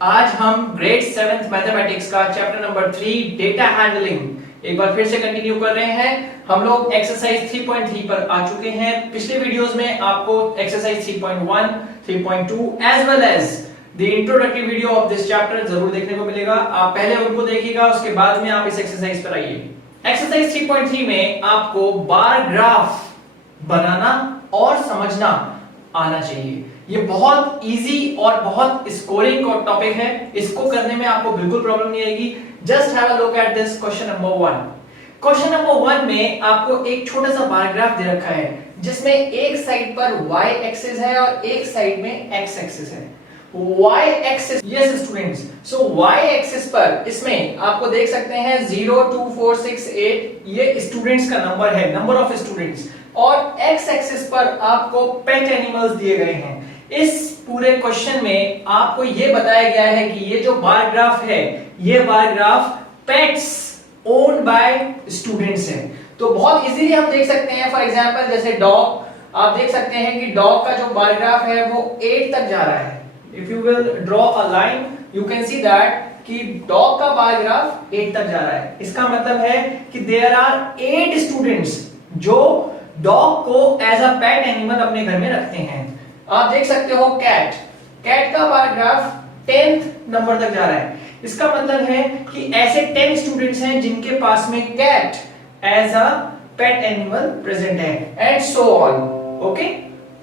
आज हम grade 7th mathematics का चैप्टर नंबर 3 डेटा हैंडलिंग एक बार फिर से कंटिन्यू कर रहे हैं। हम लोग एक्सरसाइज 3.3 पर आ चुके हैं। पिछले वीडियोस में आपको exercise 3.1, 3.2 as well as the introductory video of this chapter जरूर देखने को मिलेगा। आप पहले उनको देखिएगा, उसके बाद में आप इस एक्सरसाइज पर आइए। एक्सरसाइज 3.3 में आपको बार ग्राफ बनाना और समझना आना चाहिए। ये बहुत इजी और बहुत स्कोरिंग का टॉपिक है। इसको करने में आपको बिल्कुल प्रॉब्लम नहीं आएगी। Just have a look at this question number 1। Question number 1 में आपको एक छोटा सा बार ग्राफ दे रखा है जिसमें एक साइड पर y एक्सिस है और एक साइड में x एक्सिस है। y एक्सिस, यस स्टूडेंट्स, सो y एक्सिस पर इसमें आपको देख सकते हैं 0 2 4 6 8 ये स्टूडेंट्स का नंबर है, नंबर ऑफ स्टूडेंट्स, और x एक्सिस पर आपको पेट एनिमल्स दिए गए हैं। इस पूरे क्वेश्चन में आपको यह बताया गया है कि ये जो बार ग्राफ है ये bar graph pets owned by students है। तो बहुत इजीली हम देख सकते हैं, फॉर एग्जांपल जैसे डॉग, आप देख सकते हैं कि डॉग का जो बार ग्राफ है वो 8 तक जा रहा है। If you will draw a line you can see that कि डॉग का बार ग्राफ 8 तक जा रहा है। इसका मतलब है कि देयर आर 8 स्टूडेंट्स जो डॉग को एज अ पेट एनिमल अपने घर में रखते हैं। आप देख सकते हो कैट, कैट का बार ग्राफ 10th नंबर तक जा रहा है। इसका मतलब है कि ऐसे 10 स्टूडेंट्स हैं जिनके पास में cat as a pet animal present है, and so on. Okay,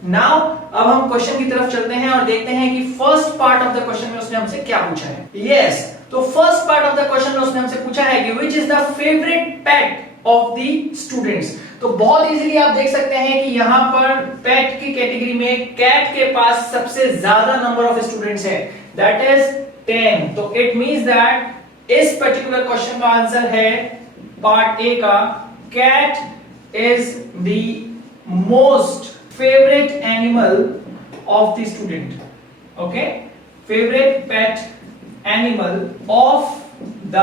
now अब हम क्वेश्चन की तरफ चलते हैं और देखते हैं कि first part of the question में उसने हमसे क्या पूछा है। यस, तो first part of the question में उसने हमसे पूछा है कि which is the favourite pet of the students. तो बहुत इजीली आप देख सकते हैं कि यहां पर पेट की कैटेगरी में कैट के पास सबसे ज्यादा नंबर ऑफ स्टूडेंट्स है, दैट इज 10। तो इट मींस दैट इस पर्टिकुलर क्वेश्चन का आंसर है पार्ट ए का, cat is the most favourite animal of the student. Okay, favourite pet animal of the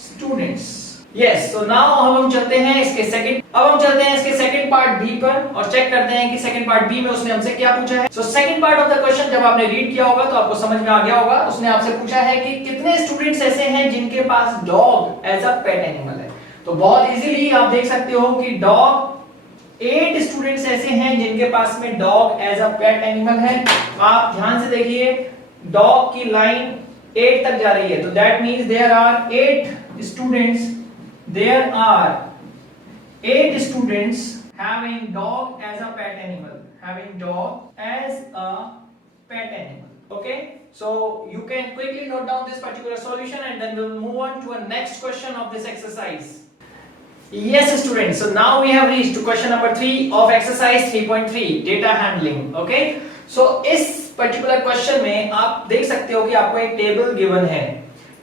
students. Yes, so now हम चलते हैं इसके सेकंड पार्ट बी पर और चेक करते हैं कि सेकंड पार्ट बी में उसने हमसे क्या पूछा है। So second part of the question जब आपने रीड किया होगा तो आपको समझ में आ गया होगा। उसने आपसे पूछा है कि कितने स्टूडेंट्स ऐसे हैं जिनके पास dog as a pet animal है। तो बहुत इजीली आप देख सकते हो कि डॉग 8 स्टूडेंट्स ऐसे हैं जिनके पास में dog as a pet animal है। आप ध्यान से देखिए, डॉग की लाइन 8 तक जा रही है, तो that means there are 8 students, there are 8 students having dog as a pet animal, okay, so you can quickly note down this particular solution and then we'll move on to a next question of this exercise. Yes students, so now we have reached to question number 3 of exercise 3.3 data handling. Okay, so इस particular question में आप देख सकते हो कि आपको एक table given है।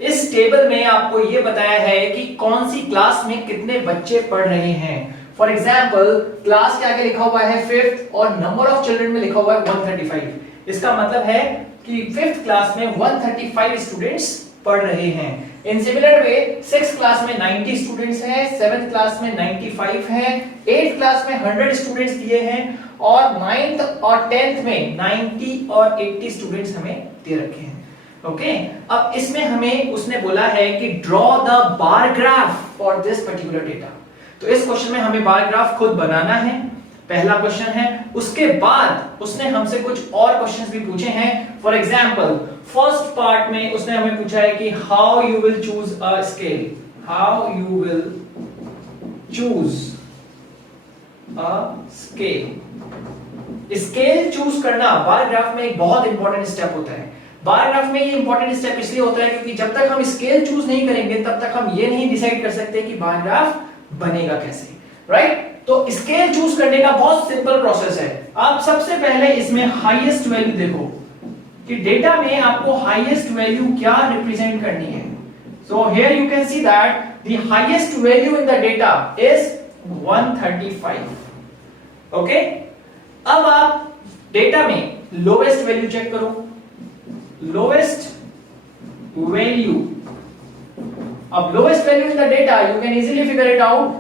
इस टेबल में आपको यह बताया है कि कौन सी क्लास में कितने बच्चे पढ़ रहे हैं। फॉर एग्जाम्पल क्लास के आगे लिखा हुआ है 5th और नंबर ऑफ चिल्ड्रन में लिखा हुआ है 135। इसका मतलब है कि 5th क्लास में 135 स्टूडेंट्स पढ़ रहे हैं। In similar way 6th class में 90 स्टूडेंट्स हैं, 7th क्लास में 95 हैं, 8th क्लास में 100 स्टूडेंट्स दिए हैं और 9th और 10th में 90 और 80 स्टूडेंट्स हमें दे रखे हैं। ओके, अब इसमें हमें उसने बोला है कि draw the bar graph for this particular data. तो इस क्वेश्चन में हमें बार ग्राफ खुद बनाना है, पहला क्वेश्चन है। उसके बाद उसने हमसे कुछ और क्वेश्चंस भी पूछे हैं। फॉर एग्जांपल फर्स्ट पार्ट में उसने हमें पूछा है कि how you will choose a scale, how you will choose a scale. Scale choose करना बार ग्राफ में एक बहुत इंपॉर्टेंट स्टेप होता है। बार ग्राफ में ये इंपॉर्टेंट स्टेप इसलिए होता है क्योंकि जब तक हम स्केल चूज नहीं करेंगे तब तक हम ये नहीं डिसाइड कर सकते कि बार ग्राफ बनेगा कैसे, राइट? तो स्केल चूज करने का बहुत सिंपल प्रोसेस है। आप सबसे पहले इसमें हाईएस्ट वैल्यू देखो कि डेटा में आपको हाईएस्ट वैल्यू क्या रिप्रेजेंट करनी है। So here you can see that the highest value in the data is 135। Okay, अब आप डेटा में लोएस्ट वैल्यू चेक करो। लोएस्ट वैल्यू, अब lowest value in the data you can easily figure it out,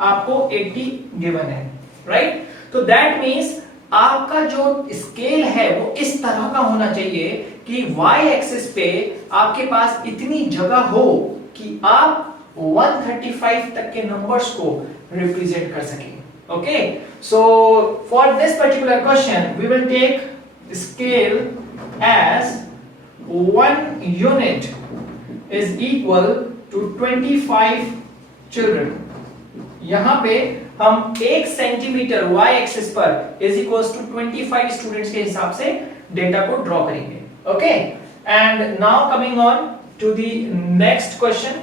आपको 80 given है, right? तो that means आपका जो स्केल है वो इस तरह का होना चाहिए कि y एक्सिस पे आपके पास इतनी जगह हो कि आप 135 तक के नंबर्स को रिप्रेजेंट कर सकें. Okay, so for this particular question we will take scale as 1 unit is equal to 25 children. यहां पे हम 1 सेंटीमीटर y एक्सिस पर इज इक्वल्स टू 25 स्टूडेंट्स के हिसाब से डेटा को ड्रॉ करेंगे. Okay, and now coming on to the next question.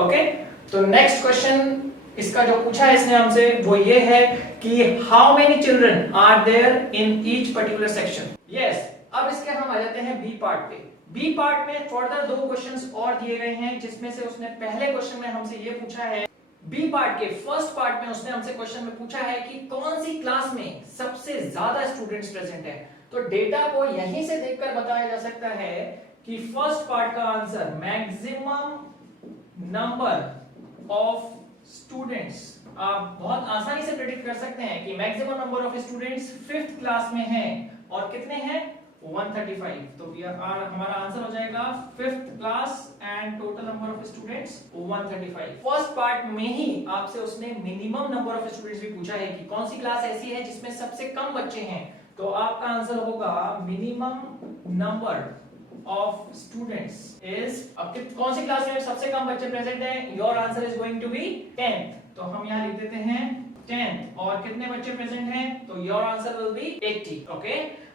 Okay, तो नेक्स्ट क्वेश्चन इसका जो पूछा है इसने हमसे वो ये है कि how many children are there in each particular section. Yes, अब इसके हम आ जाते हैं बी पार्ट पे. बी पार्ट में फर्दर 2 क्वेश्चंस और दिए गए हैं, जिसमें से उसने पहले क्वेश्चन में हमसे ये पूछा है, बी पार्ट के फर्स्ट पार्ट में उसने हमसे क्वेश्चन में पूछा है कि कौन सी क्लास में सबसे ज्यादा स्टूडेंट्स प्रेजेंट है. तो डेटा को यहीं से देखकर बताया जा सकता है कि फर्स्ट पार्ट का answer maximum number of students. आप बहुत आसानी से प्रेडिक्ट कर सकते हैं कि maximum number of students 5th class में हैं और कितने हैं 135. तो हमारा आंसर हो जाएगा 5th class and total number of students 135. First part में ही आपसे उसने मिनिमम नंबर ऑफ स्टूडेंट्स भी पूछा है कि कौन सी क्लास ऐसी है जिसमें सबसे कम बच्चे हैं. तो आपका आंसर होगा minimum number of students is, अब कौन सी क्लास में सबसे कम बच्चे प्रेजेंट हैं. Your answer is going to be 10th. तो हम यहां लिख देते हैं 10th. और कितने बच्चे प्रेजेंट हैं, तो your answer will be 80. Okay,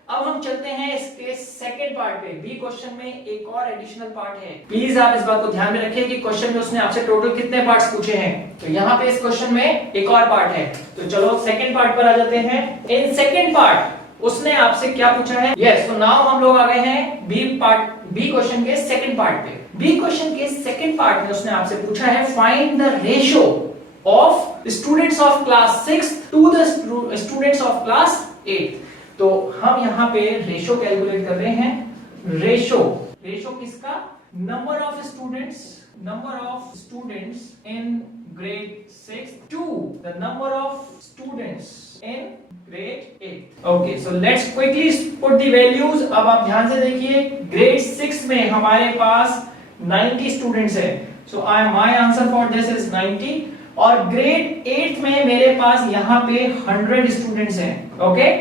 अब हम चलते हैं इसके सेकंड पार्ट पे. बी क्वेश्चन में एक और एडिशनल पार्ट है. प्लीज आप इस बात को ध्यान में रखिए कि क्वेश्चन में उसने आपसे टोटल कितने पार्ट्स पूछे हैं. तो यहाँ पे इस क्वेश्चन में एक और पार्ट है. तो चलो सेकंड पार्ट पर आ जाते हैं. इन सेकंड पार्ट उसने आपसे क्या पूछा है. यस, तो नाउ हम लोग आ गए हैं बी क्वेश्चन के सेकंड पार्ट पे. बी क्वेश्चन के सेकंड पार्ट में उसने आपसे पूछा है find the ratio of students of class 6 to the students of class 8. तो हम यहाँ पे रेशो कैलकुलेट कर रहे हैं. रेशो किसका, number of students in grade 6 to the number of students in grade 8. Okay, so let's quickly put the values. अब आप ध्यान से देखिए, grade 6 में हमारे पास 90 students है. So my answer for this is 90. और grade 8 में मेरे पास यहाँ पे 100 students हैं. Okay,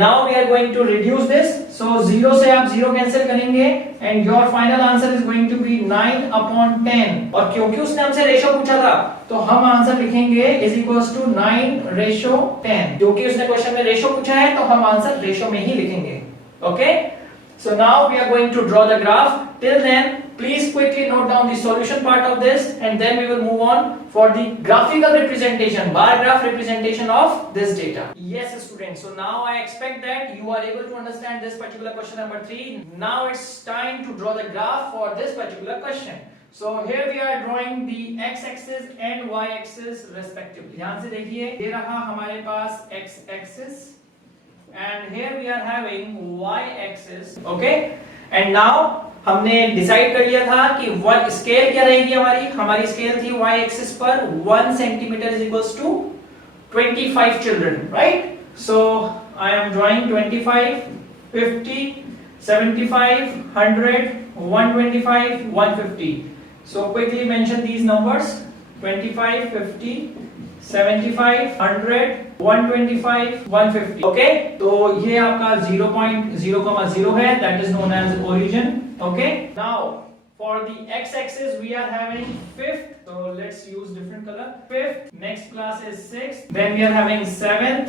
now we are going to reduce this. So 0 से आप 0 कैंसिल करेंगे and your final answer is going to be 9/10. और क्योंकि उसने हमसे रेशो पूछा था तो हम आंसर लिखेंगे is equals to 9/10. क्योंकि उसने क्वेश्चन में रेशो पूछा है तो हम आंसर रेशो में ही लिखेंगे. Okay, so now we are going to draw the graph. Till then, please quickly note down the solution part of this and then we will move on for the graphical representation, bar graph representation of this data. Yes students, so now I expect that you are able to understand this particular question number 3. Now it's time to draw the graph for this particular question. So here we are drawing the x axis and y axis respectively. ध्यान से देखिए, ये रहा हमारे पास x axis and here we are having y axis. Okay, and now हमने decide कर लिया था कि स्केल क्या रहेगी हमारी स्केल थी y एक्सिस पर 1 सेंटीमीटर is equals to 25 children. Right, so I am drawing 25, 50, 75, 100, 125, 150. So quickly mention these numbers: 25, 50, 75, 100, 125, 150. Okay, तो ये आपका 0.0,0 है, that is known as origin. Okay, now for the x-axis we are having 5th, so let's use different color. 5th, next class is 6th, then we are having 7th,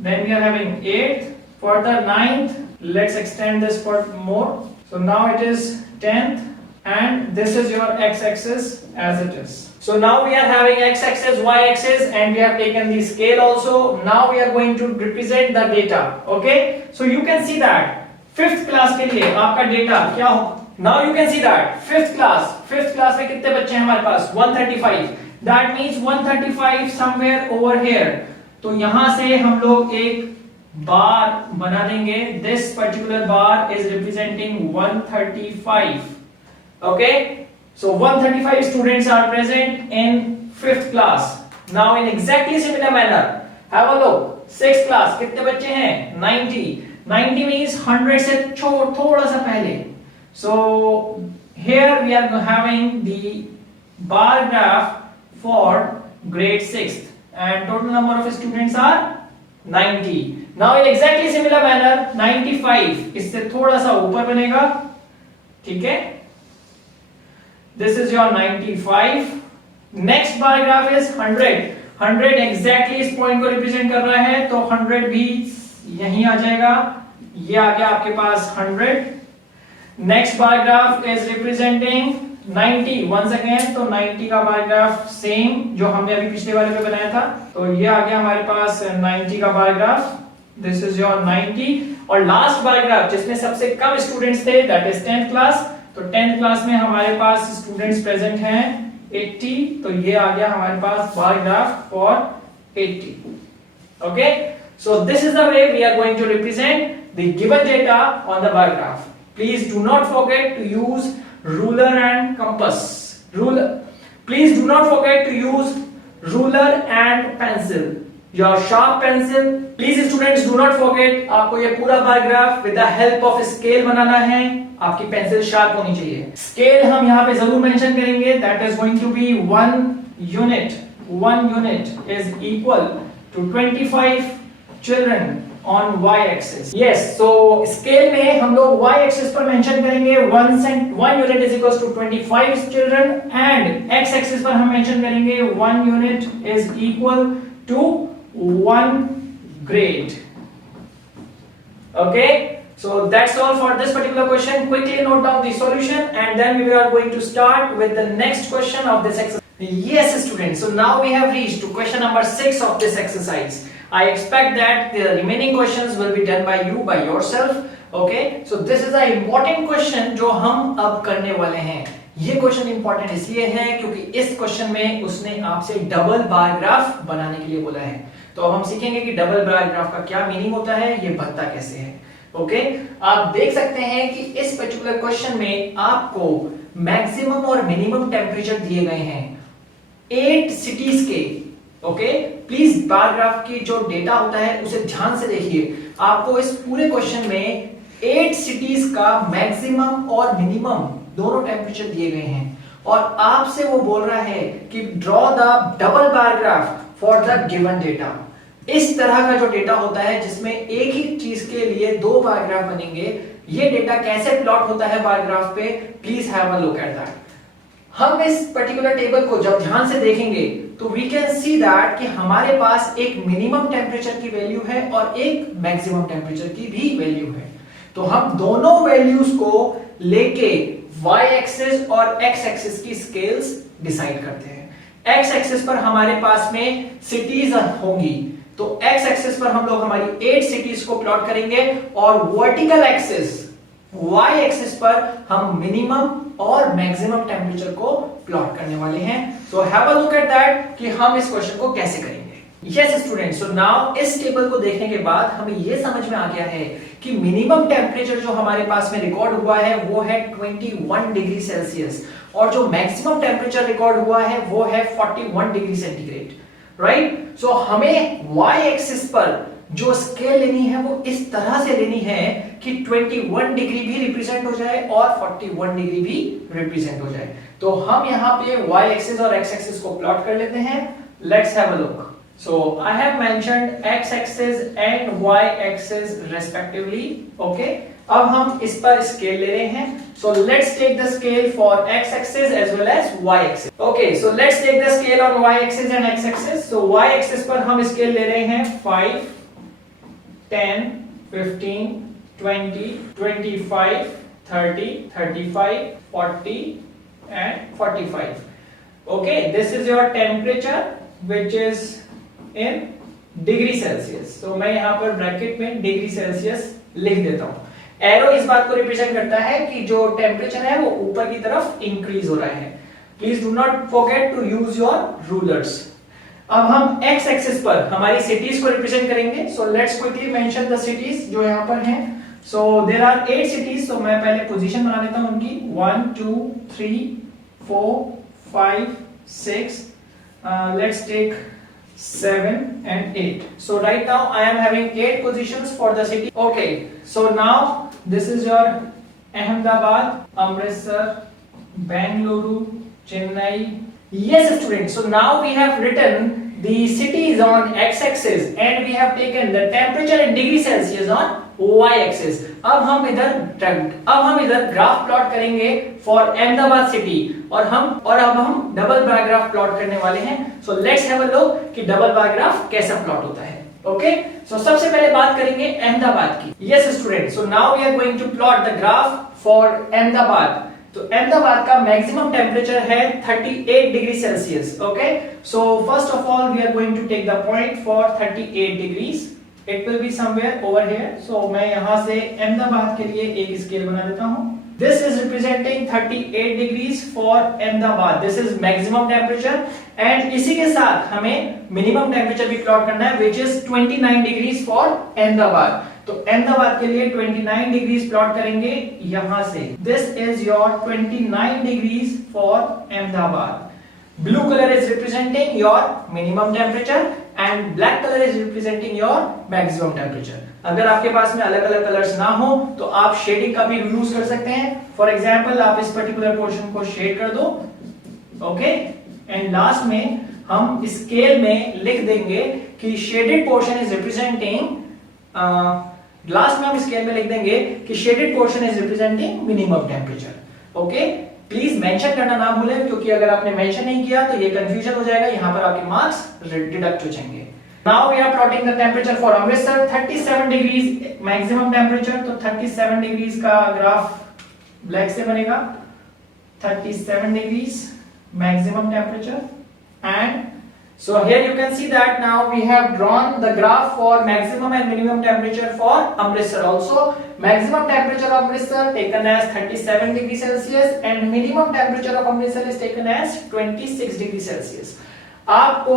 then we are having 8th, for the 9th, let's extend this for more. So now it is 10th, and this is your x-axis as it is. So now we are having x-axis, y-axis, and we have taken the scale also. Now we are going to represent the data. Okay, so you can see that 5th class के लिए आपका data क्या हो. Now you can see that 5th class में कितने बच्चे हैं हमारे पास 135. That means 135 somewhere over here. तो यहाँ से हम लोग एक बार बना देंगे. This particular bar is representing 135. Okay, so 135 students are present in 5th class. Now in exactly similar manner, have a look, 6th class कितने बच्चे हैं? 90. 90 मींस 100 से थोड़ा सा पहले. So here we are having the bar graph for grade 6th and total number of students are 90. Now in exactly similar manner 95 इससे थोड़ा सा ऊपर बनेगा. ठीक है, this is your 95. next bar graph is 100. 100 exactly इस पॉइंट को represent कर रहा है, तो 100 भी यहीं आ जाएगा. ये आ गया आपके पास 100. Next bar graph is representing 90 once again, तो 90 का बार ग्राफ सेम जो हमने अभी पिछले वाले में बनाया था, तो ये आ गया हमारे पास 90 का bar graph. This is your 90. और लास्ट बार ग्राफ जिसमें सबसे कम स्टूडेंट्स थे, दैट इज 10th क्लास. तो 10th क्लास में हमारे पास स्टूडेंट्स प्रेजेंट हैं 80, तो ये आ गया हमारे पास bar graph for 80. Okay, so this is the way we are going to represent the given data on the bar graph. Please do not forget to use ruler and compass. Please do not forget to use ruler and pencil. Your sharp pencil. Please students do not forget, आपको ये पूरा bar graph with the help of scale बनाना है. आपकी pencil sharp होनी चाहिए. Scale हम यहाँ पे जरूर मेंशन करेंगे. That is going to be 1 unit. 1 unit is equal to 25 children on y-axis. Yes, so scale में हम लोग y-axis पर मेंशन करेंगे 1 unit is equals to 25 children and x-axis पर हम मेंशन करेंगे 1 unit is equal to 1 grade. Okay, so that's all for this particular question. Quickly note down the solution and then we are going to start with the next question of this exercise. Yes students, so now we have reached to question number 6 of this exercise. I expect that the remaining questions will be done by you by yourself. Okay, so this is an important question जो हम अब करने वाले हैं. ये question important इसलिए है क्योंकि इस क्वेश्चन में उसने आपसे डबल बार ग्राफ बनाने के लिए बोला है. तो अब हम सीखेंगे कि डबल बार ग्राफ का क्या मीनिंग होता है, ये बनता कैसे है. ओके, आप देख सकते हैं कि इस पर्टिकुलर क्वेश्चन में आपको मैक्सिमम और मिनिमम टेम्परेचर दिए गए हैं 8 सिटीज के. ओके, प्लीज बार ग्राफ की जो डेटा होता है उसे ध्यान से देखिए. आपको इस पूरे क्वेश्चन में 8 सिटीज का मैक्सिमम और मिनिमम दोनों टेम्परेचर दिए गए हैं और आपसे वो बोल रहा है कि draw the double bar graph for the given data. इस तरह का जो डेटा होता है जिसमें एक ही चीज के लिए 2 बार ग्राफ बनेंगे, ये डेटा कैसे प्लॉट होता है बार ग्राफ पे, please have a look at that. हम इस पर्टिकुलर टेबल को जब ध्यान से देखेंगे तो वी कैन सी दैट कि हमारे पास एक मिनिमम टेम्परेचर की वैल्यू है और एक मैक्सिमम टेम्परेचर की भी वैल्यू है. तो हम दोनों वैल्यूज को लेके y एक्सिस और x एक्सिस की स्केल्स डिसाइड करते हैं. x एक्सिस पर हमारे पास में सिटीज होंगी, तो x एक्सिस पर हम लोग हमारी 8 सिटीज को प्लॉट करेंगे और वर्टिकल एक्सिस y एक्सिस पर हम मिनिमम और मैक्सिमम टेम्परेचर को प्लॉट करने वाले हैं. So have a look at that कि हम इस क्वेश्चन को कैसे करेंगे. यस स्टूडेंट्स, सो नाउ इस टेबल को देखने के बाद हमें यह समझ में आ गया है कि मिनिमम टेम्परेचर जो हमारे पास में रिकॉर्ड हुआ है वो है 21 डिग्री सेल्सियस और जो मैक्सिमम टेम्परेचर रिकॉर्ड हुआ है वो है 41 डिग्री सेंटीग्रेड. राइट, सो हमें y एक्सिस पर जो स्केल लेनी है वो इस तरह से लेनी है कि 21 डिग्री भी रिप्रेजेंट हो जाए और 41 डिग्री भी रिप्रेजेंट हो जाए. तो हम यहाँ पे y एक्सिस और x एक्सिस को प्लॉट कर लेते हैं. Let's have a look. So I have mentioned x axis and y axis respectively. Okay, अब हम इस पर स्केल ले रहे हैं. So let's take the scale for x axis as well as y axis. Okay, so let's take the scale on y axis and x axis. So y axis पर हम scale ले रहे हैं 5, 10, 15, 20, 25, 30, 35, 40 and 45. Okay, this is your temperature which is in degree Celsius. तो मैं यहां पर bracket में डिग्री सेल्सियस लिख देता हूं. एरो इस बात को रिप्रेजेंट करता है कि जो टेम्परेचर है वो ऊपर की तरफ इंक्रीज हो रहा है. Please do not forget to use your rulers. अब हम एक्स एक्सिस पर हमारी सिटीज को रिप्रेजेंट करेंगे. So let's quickly mention the cities जो यहां पर हैं. So there are 8 cities. तो मैं पहले पोजीशन बना देता हूं उनकी. 1 2 3 4 5 6. Let's take 7 and 8. So right now I am having 8 positions for the city. Okay, so now this is your Ahmedabad, Amritsar, Bengaluru, Chennai. Yes students, so now we have written the cities on x-axis and we have taken the temperature in degree Celsius on y-axis. अब हम इधर graph plot करेंगे for Ahmedabad city और अब हम double bar graph plot करने वाले हैं. So let's have a look कि डबल बार ग्राफ कैसा प्लॉट होता है. ओके, सो सबसे पहले बात करेंगे अहमदाबाद की. Yes student, so now we are going to plot the graph for Ahmedabad. तो अहमदाबाद का मैक्सिमम टेम्परेचर है 38 degree Celsius. Okay, so first of all we are going to take the point for 38 degrees. It will be somewhere over here. So मैं यहां से अहमदाबाद के लिए एक scale बना देता हूं. This is representing 38 degrees for Ahmedabad. This is maximum temperature and इसी के साथ हमें मिनिमम टेम्परेचर भी प्लॉट करना है which is 29 degrees for Ahmedabad. तो अहमदाबाद के लिए 29 डिग्रीज प्लॉट करेंगे यहां से. This is your 29 degrees for Ahmedabad. Blue colour is representing your minimum temperature and black colour is representing your maximum temperature. अगर आपके पास में अलग अलग कलर्स ना हो तो आप शेडिंग का भी यूज कर सकते हैं. फॉर एग्जाम्पल आप इस पर्टिकुलर पोर्शन को शेड कर दो. ओके, एंड लास्ट में हम स्केल में लिख देंगे कि shaded portion is representing last में हम स्केल में लिख देंगे कि shaded portion is representing minimum temperature. Okay, please mention करना ना भूलें क्योंकि अगर आपने मेंशन नहीं किया तो ये कंफ्यूजन हो जाएगा. यहां पर आपके मार्क्स डिडक्ट हो जाएंगे. Now we are plotting the temperature for Amritsar 37 degrees maximum temperature. तो 37 डिग्रीज का ग्राफ ब्लैक से बनेगा. 37 degrees maximum temperature. And so here you can see that now we have drawn the graph for maximum and minimum temperature for Amritsar also. Maximum temperature of Amritsar taken as 37 degree Celsius and minimum temperature of Amritsar is taken as 26 degree Celsius. आपको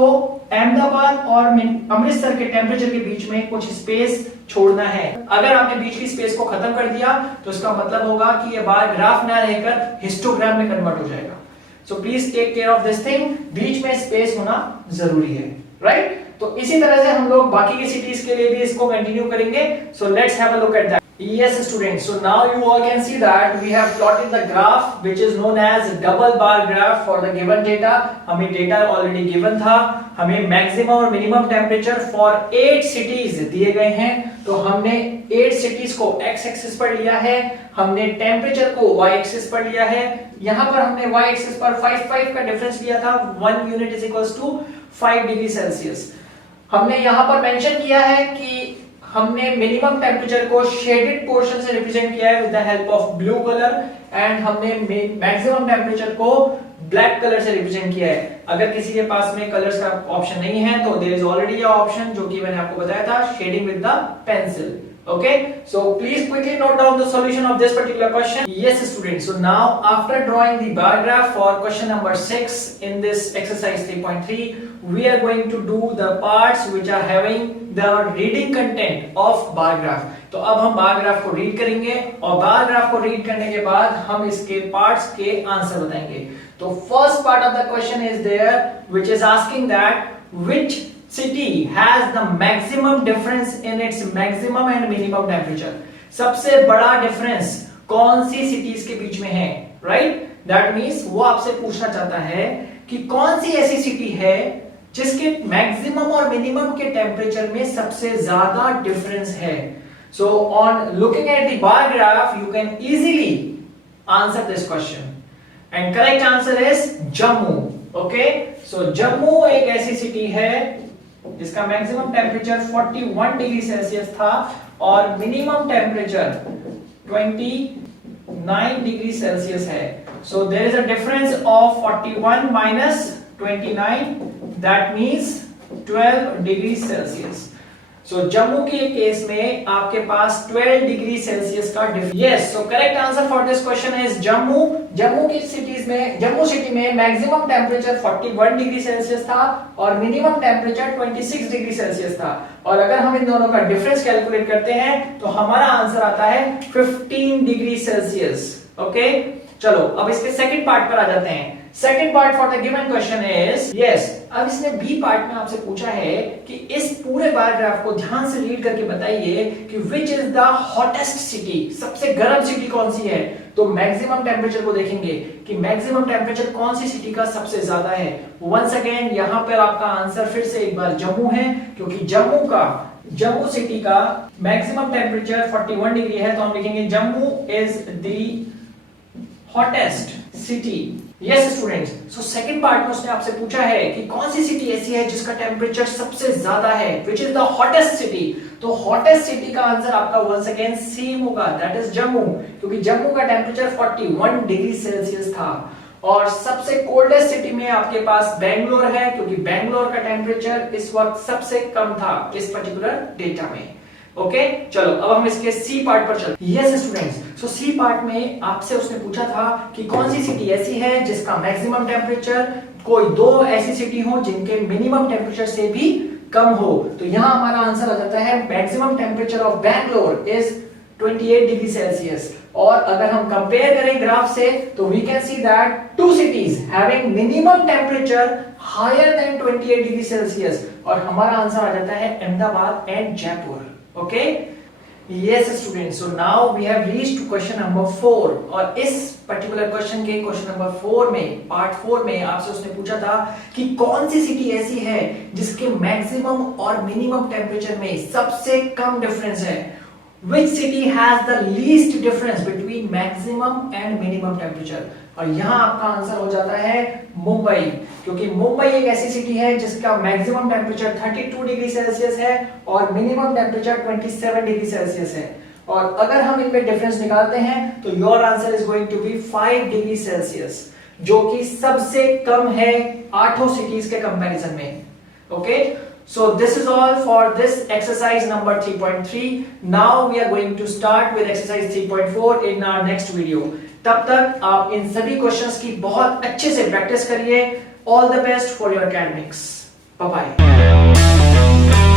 अहमदाबाद और अमृतसर के temperature के बीच में कुछ space छोड़ना है. अगर आपने बीच की स्पेस को खत्म कर दिया तो इसका मतलब होगा कि ये बार ग्राफ ना रहकर हिस्टोग्राम में कन्वर्ट हो जाएगा. So please take care of this thing. बीच में स्पेस होना जरूरी है, राइट? तो इसी तरह से हम लोग बाकी की सिटीज के लिए भी इसको कंटिन्यू करेंगे. So let's have a look at that. Yes students, so now you all can see that we have plotted the graph which is known as double bar graph for the given data. हमें data already given था. हमें maximum और minimum temperature for 8 cities दिए गए हैं. तो हमने 8 cities को x एक्सिस पर लिया है, हमने टेम्परेचर को y एक्सिस पर लिया है. यहां पर हमने y एक्सिस पर 5 का डिफरेंस लिया था. 1 unit is equals to 5 degree Celsius. हमने यहां पर मेंशन किया है कि हमने मिनिमम टेम्परेचर को शेडेड पोर्शन से रिप्रेजेंट किया है with the help of blue colour and हमने मैक्सिमम टेम्परेचर को ब्लैक कलर से रिप्रेजेंट किया है. अगर किसी के पास में कलर्स का ऑप्शन नहीं है तो there is already a option जो कि मैंने आपको बताया था, shading with the pencil. Okay, so please quickly note down the solution of this particular question. Yes students, so now after drawing the bar graph for question number 6 in this exercise 3.3 we are going to do the parts which are having the reading content of bar graph. तो अब हम bar graph को read करेंगे और bar graph को read करने के बाद हम इसके पार्ट्स के आंसर बताएंगे. तो first part of the question is there which is asking that which city has the maximum difference in its maximum and minimum temperature. सबसे बड़ा डिफरेंस कौन सी सिटीज के बीच में है, राइट? दैट मींस वो आपसे पूछना चाहता है कि कौन सी ऐसी सिटी है जिसके मैक्सिमम और मिनिमम के टेम्परेचर में सबसे ज्यादा डिफरेंस है. So on looking at the bar graph you can easily answer this question and correct answer is Jammu. Okay, so Jammu एक ऐसी सिटी है जिसका मैक्सिमम टेम्परेचर 41 डिग्री सेल्सियस था और मिनिमम टेम्परेचर 29 डिग्री सेल्सियस है. So there is a difference of 41 minus 29 that means 12 degree Celsius. So Jammu के case में आपके पास 12 डिग्री सेल्सियस का difference. Yes, so correct answer for this question is Jammu. Jammu की cities में, जम्मू सिटी में मैक्सिमम टेम्परेचर 41 डिग्री सेल्सियस था और मिनिमम टेम्परेचर 26 डिग्री सेल्सियस था. और अगर हम इन दोनों का डिफरेंस कैलकुलेट करते हैं तो हमारा आंसर आता है 15 डिग्री सेल्सियस. ओके, चलो अब इसके सेकंड पार्ट पर आ जाते हैं. Second part for the given question is yes. अब इसने बी पार्ट में आपसे पूछा है कि इस पूरे पैराग्राफ को ध्यान से रीड करके बताइए कि which is the hottest city, सबसे गर्म सिटी कौन सी है। तो मैक्सिमम टेम्परेचर को देखेंगे कि मैक्सिमम टेम्परेचर कौन सी सिटी का सबसे ज्यादा है। वंस अगेन यहां पर आपका आंसर फिर से एक बार जम्मू है, क्योंकि जम्मू सिटी का मैक्सिमम टेम्परेचर 41 डिग्री है। तो हम लिखेंगे Jammu is the hottest city. Yes students, so second part में उसने आपसे पूछा है कि कौन सी सिटी ऐसी है जिसका टेम्परेचर सबसे ज्यादा है, which is the hottest city. तो हॉटेस्ट सिटी का आंसर आपका वंस अगेन सेम होगा, दैट इज जम्मू, क्योंकि जम्मू का टेम्परेचर 41 डिग्री सेल्सियस था। और सबसे कोल्डेस्ट सिटी में आपके पास बेंगलोर है, क्योंकि बेंगलोर का टेम्परेचर इस वक्त सबसे कम था इस पर्टिकुलर डेटा में। ओके चलो अब हम इसके सी पार्ट पर चलते हैं। यस स्टूडेंट्स, सो सी पार्ट में आपसे उसने पूछा था कि कौन सी सिटी ऐसी है जिसका मैक्सिमम टेम्परेचर कोई दो ऐसी सिटी हो जिनके मिनिमम टेम्परेचर से भी कम हो। तो यहां हमारा आंसर आ जाता है maximum temperature of Bangalore is 28 degree Celsius. और अगर हम कंपेयर करें ग्राफ से तो we can see that two cities having minimum temperature higher than 28 degree Celsius, और हमारा आंसर आ जाता है Ahmedabad and Jaipur. Okay yes students, so now we have reached to question number 4। और इस पर्टिकुलर क्वेश्चन के क्वेश्चन नंबर 4 में पार्ट 4 में आपसे उसने पूछा था कि कौन सी सिटी ऐसी है जिसके मैक्सिमम और मिनिमम टेम्परेचर में सबसे कम डिफरेंस है। Which city has the least difference between maximum and minimum temperature? और यहां आपका आंसर हो जाता है मुंबई, क्योंकि मुंबई एक ऐसी सिटी है जिसका मैक्सिमम टेम्परेचर 32 डिग्री सेल्सियस है और मिनिमम टेम्परेचर 27 डिग्री सेल्सियस है। और अगर हम इनमें डिफरेंस निकालते हैं तो your answer is going to be 5 degree Celsius, जो कि सबसे कम है 8 सिटीज के कंपैरिजन में। Okay So this is all for this exercise number 3.3. Now we are going to start with exercise 3.4 in our next video. तब तक आप इन सभी क्वेश्चंस की बहुत अच्छे से प्रैक्टिस करिए। All the best for your academics. Bye bye.